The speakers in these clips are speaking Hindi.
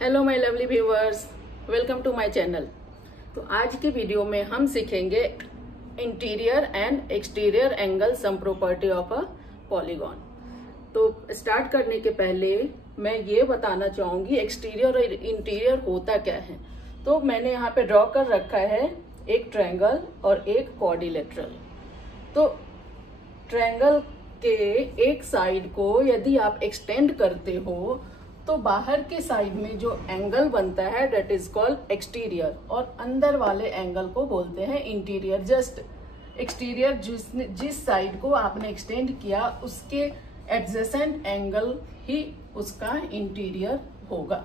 Hello my lovely viewers, welcome to my channel. तो आज के वीडियो में हम सीखेंगे interior and exterior angle sum property of a polygon. तो स्टार्ट करने के पहले मैं ये बताना चाहूंगी एक्सटीरियर और इंटीरियर होता क्या है। तो मैंने यहाँ पे ड्रॉ कर रखा है एक ट्रायंगल और एक क्वाड्रिलेटरल। तो ट्रायंगल के एक साइड को यदि आप एक्सटेंड करते हो तो बाहर के साइड में जो एंगल बनता है डेट इज कॉल्ड एक्सटीरियर, और अंदर वाले एंगल को बोलते हैं इंटीरियर। जस्ट एक्सटीरियर जिस साइड को आपने एक्सटेंड किया उसके एडजेसेंट एंगल ही उसका इंटीरियर होगा,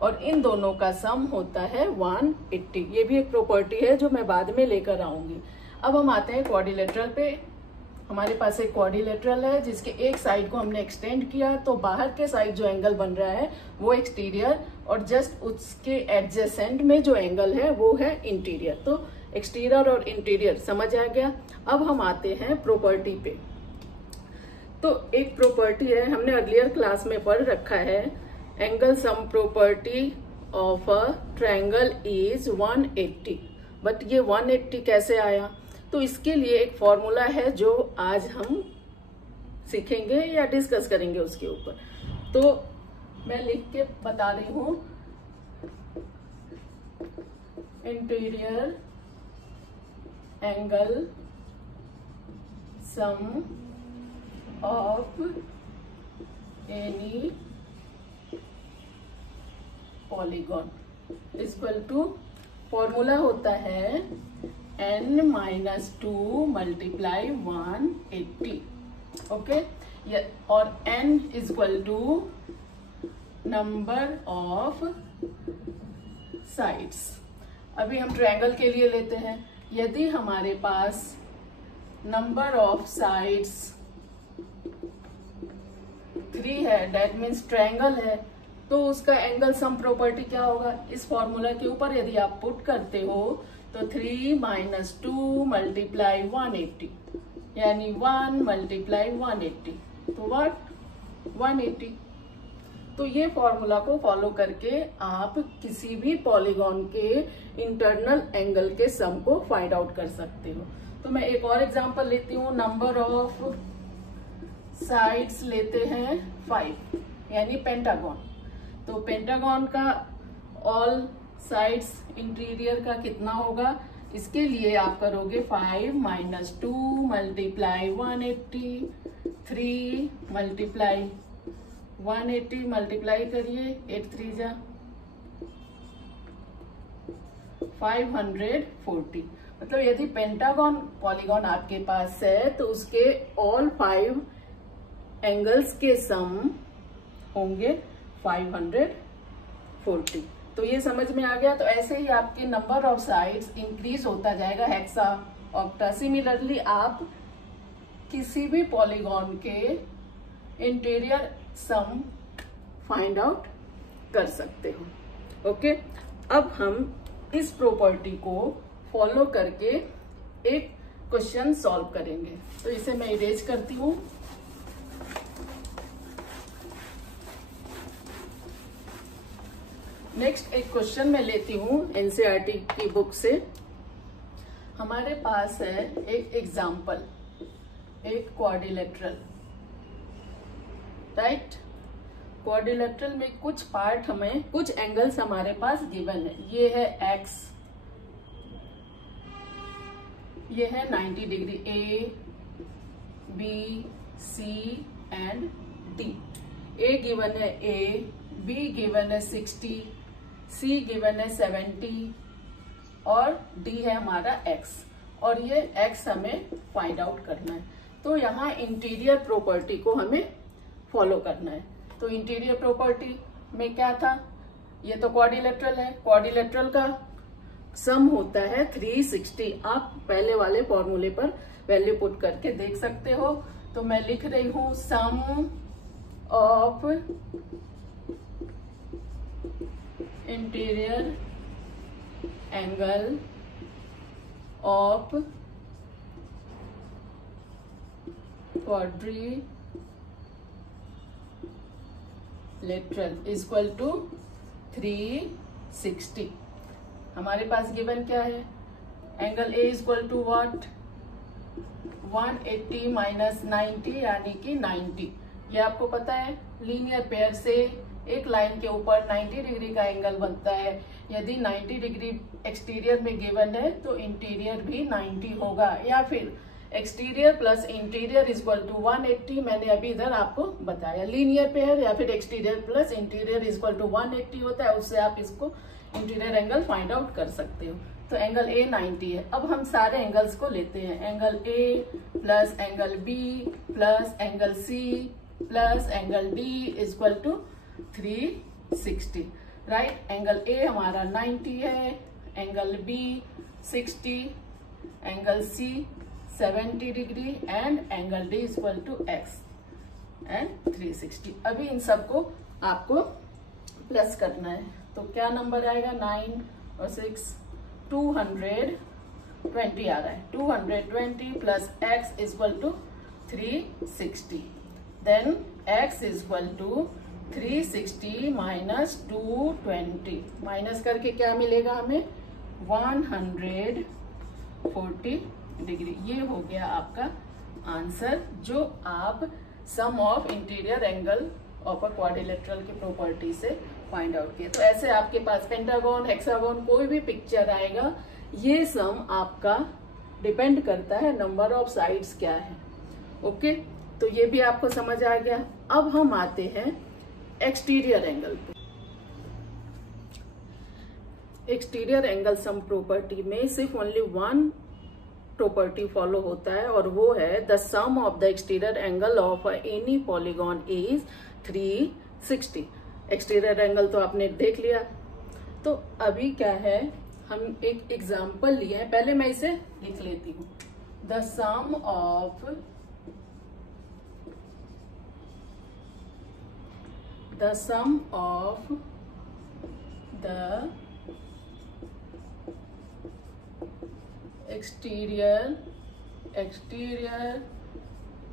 और इन दोनों का सम होता है 180। ये भी एक प्रॉपर्टी है जो मैं बाद में लेकर आऊंगी। अब हम आते हैं क्वाड्रिलेटरल पे। हमारे पास एक क्वाड्रिलेटरल है जिसके एक साइड को हमने एक्सटेंड किया, तो बाहर के साइड जो एंगल बन रहा है वो एक्सटीरियर, और जस्ट उसके एडजेसेंट में जो एंगल है वो है इंटीरियर। तो एक्सटीरियर और इंटीरियर समझ आ गया। अब हम आते हैं प्रॉपर्टी पे। तो एक प्रॉपर्टी है, हमने अर्लियर क्लास में पढ़ रखा है, angle sum property of a triangle is 180। But ये 180 कैसे आया? तो इसके लिए एक फॉर्मूला है जो आज हम सीखेंगे या डिस्कस करेंगे उसके ऊपर। तो मैं लिख के बता रही हूं, interior angle sum of any polygon equal to, formula होता है n-2 मल्टीप्लाई 180। ओके, और n equal to number of sides. अभी हम ट्रायंगल के लिए लेते हैं। यदि हमारे पास नंबर ऑफ साइड्स 3 है, दैट मीन्स ट्रायंगल है, तो उसका एंगल सम प्रॉपर्टी क्या होगा? इस फॉर्मूला के ऊपर यदि आप पुट करते हो तो 3 - 2 मल्टीप्लाई 180, यानी 1 मल्टीप्लाई 180, तो व्हाट 180। तो ये फॉर्मूला को फॉलो करके आप किसी भी पॉलीगॉन के इंटरनल एंगल के सम को फाइंड आउट कर सकते हो। तो मैं एक और एग्जांपल लेती हूँ। नंबर ऑफ साइड्स लेते हैं 5, यानी पेंटागन। तो पेंटागन का ऑल साइड्स इंटीरियर का कितना होगा? इसके लिए आप करोगे 5 - 2 मल्टीप्लाई 180, 3 मल्टीप्लाई 180 मल्टीप्लाई करिए, 8 3 जा 540। मतलब यदि पेंटागन पॉलीगॉन आपके पास है तो उसके ऑल 5 एंगल्स के सम होंगे 540। तो ये समझ में आ गया। तो ऐसे ही आपके नंबर ऑफ साइड्स इंक्रीज होता जाएगा, हेक्सा ऑक्टा। सिमिलरली आप किसी भी पॉलीगॉन के इंटीरियर सम फाइंड आउट कर सकते हो। ओके, अब हम इस प्रॉपर्टी को फॉलो करके एक क्वेश्चन सॉल्व करेंगे। तो इसे मैं इरेज करती हूँ। नेक्स्ट एक क्वेश्चन मैं लेती हूँ एनसीईआरटी की बुक से। हमारे पास है एक एग्जाम्पल, एक क्वाड्रिलेटरल, राइट। क्वाड्रिलेटरल में कुछ पार्ट हमें, कुछ एंगल्स हमारे पास गिवन है। ये है x, ये है 90 degree, A, B, C and D। A given है A, B गिवन है 60, C गिवन है 70 और D है हमारा x, और ये x हमें फाइंड आउट करना है। तो यहाँ इंटीरियर प्रॉपर्टी को हमें फॉलो करना है। तो इंटीरियर प्रॉपर्टी में क्या था? ये तो क्वाड्रिलेटरल है, क्वाड्रिलेटरल का सम होता है 360। आप पहले वाले फॉर्मूले पर वैल्यू पुट करके देख सकते हो। तो मैं लिख रही हूं sum of interior angle of quadrilateral equal to 360। हमारे पास गिवन क्या है, angle A equal to what, 180 minus 90 यानी कि 90। ये आपको पता है लीनियर पेयर से एक लाइन के ऊपर 90 डिग्री का एंगल बनता है। यदि 90 डिग्री एक्सटीरियर में गिवन है तो इंटीरियर भी 90 होगा, या फिर exterior plus interior equal to 180। मैंने अभी इधर आपको बताया लीनियर पेयर या फिर exterior plus interior equal to 180 होता है, उससे आप इसको इंटीरियर एंगल फाइंड आउट कर सकते हो। तो एंगल ए 90 है। अब हम सारे एंगल्स को लेते हैं, angle A plus angle B plus angle C plus angle D equal to 360, right. Angle A हमारा 90 है, angle B 60, angle C 70 degree and angle D equal to x and 360। अभी इन सबको आपको प्लस करना है, तो क्या नंबर आएगा, 9 और 6 220 आ रहा है। 220 plus x equal to 360, then x equal to 360 minus 220, minus करके क्या मिलेगा हमें, 140 डिग्री। ये हो गया आपका आंसर, जो आप sum of interior angle of a quadrilateral की प्रॉपर्टी से फाइंड आउट किए। तो ऐसे आपके पास पेंटागन, हेक्सागन, कोई भी पिक्चर आएगा, ये सम आपका डिपेंड करता है नंबर ऑफ साइड्स क्या है। ओके, तो ये भी आपको समझ आ गया। अब हम आते हैं एक्सटीरियर एंगल पे। एक्सटीरियर एंगल सम प्रॉपर्टी में सिर्फ ओनली वन प्रॉपर्टी फॉलो होता है, और वो है the sum of the exterior angle of any polygon is 360। Exterior angle तो आपने देख लिया। तो अभी क्या है, हम एक एग्जांपल लिए हैं, पहले मैं इसे लिख लेती हूं। The sum of the exterior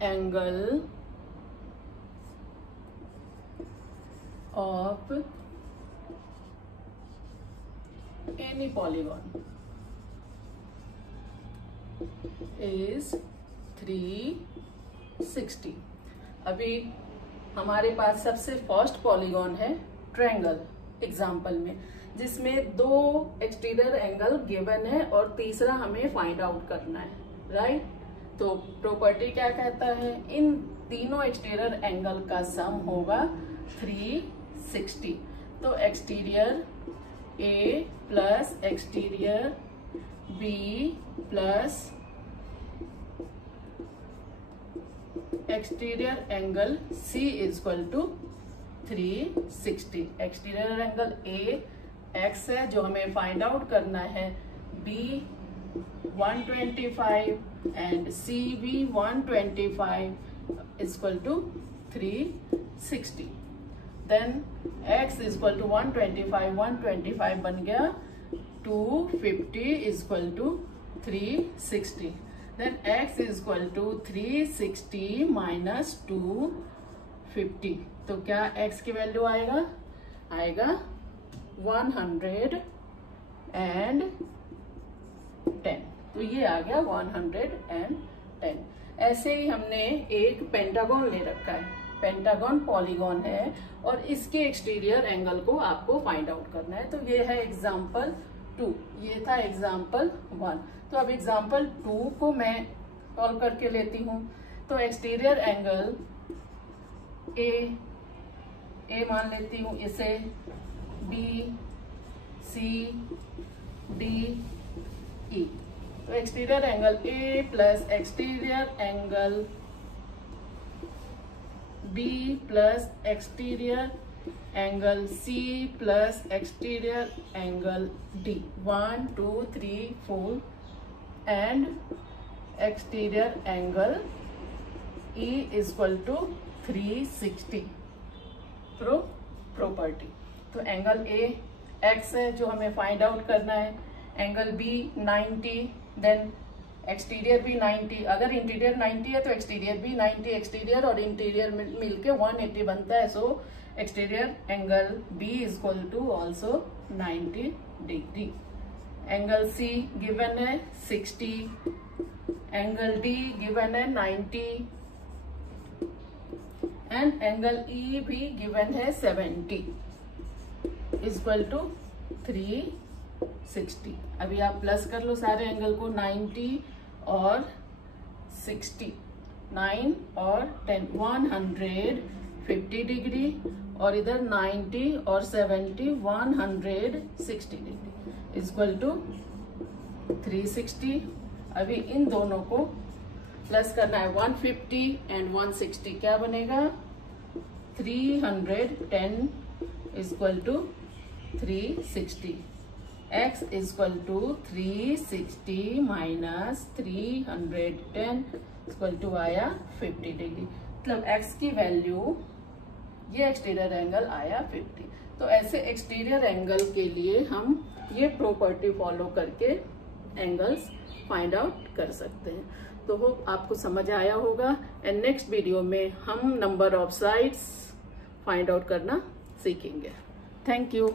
angle of any polygon is 360। अभी हमारे पास सबसे फर्स्ट पॉलीगॉन है ट्रायंगल एग्जाम्पल में, जिसमें दो एक्सटीरियर एंगल गिवन है और तीसरा हमें फाइंड आउट करना है, राइट। तो प्रॉपर्टी क्या कहता है, इन तीनों एक्सटीरियर एंगल का सम होगा 360। तो exterior A plus exterior B plus exterior angle C equal to 360। Exterior angle A x है जो हमें फाइंड आउट करना है, बी 125 एंड सी भी 125 equal to 360। Then x equal to 125 बन गया 250 equal to 360। Then x equal to 360 minus 250, तो क्या एक्स की वैल्यू आएगा 110। तो ये आ गया 110। ऐसे ही हमने एक पेंटागन ले रखा है, पेंटागन पॉलीगॉन है और इसके एक्सटीरियर एंगल को आपको फाइंड आउट करना है। तो ये है एग्जाम्पल 2, ये था एग्जाम्पल 1। तो अब एग्जाम्पल 2 को मैं सॉल्व करके लेती हूँ। तो एक्सटीरियर एंगल ए मान लेती हूँ इसे, बी सी डी ई। तो exterior angle A plus exterior angle B plus exterior angle C plus exterior angle D, 1 2 3 4 and exterior angle E equal to 360 property. तो एंगल ए एक्स है जो हमें फाइंड आउट करना है, एंगल बी 90, देन एक्सटीरियर भी 90। अगर इंटीरियर 90 है तो एक्सटीरियर भी 90, एक्सटीरियर और इंटीरियर मिलके 180 बनता है। सो exterior angle B is equal to also 90 degree. Angle C given है 60, angle D given है 90 and angle E भी given है 70 is equal to 360. अभी आप प्लस कर लो सारे एंगल को, 90 और 60, 9 और 10, 150 डिग्री, और इधर 90 और 70, 160 डिग्री इज इक्वल टू 360. अभी इन दोनों को प्लस करना है, 150 एंड 160 क्या बनेगा, 310 is equal to 360. x is equal to 360 minus 310 equal to आया 50 डिग्री. मतलब x की वैल्यू, ये एक्सटीरियर एंगल आया 50. तो ऐसे एक्सटीरियर एंगल के लिए हम ये प्रॉपर्टी फॉलो करके एंगल्स फाइंड आउट कर सकते हैं. तो वो आपको समझ आया होगा. एंड नेक्स्ट वीडियो में हम number of sides find out करना सीखेंगे. Thank you.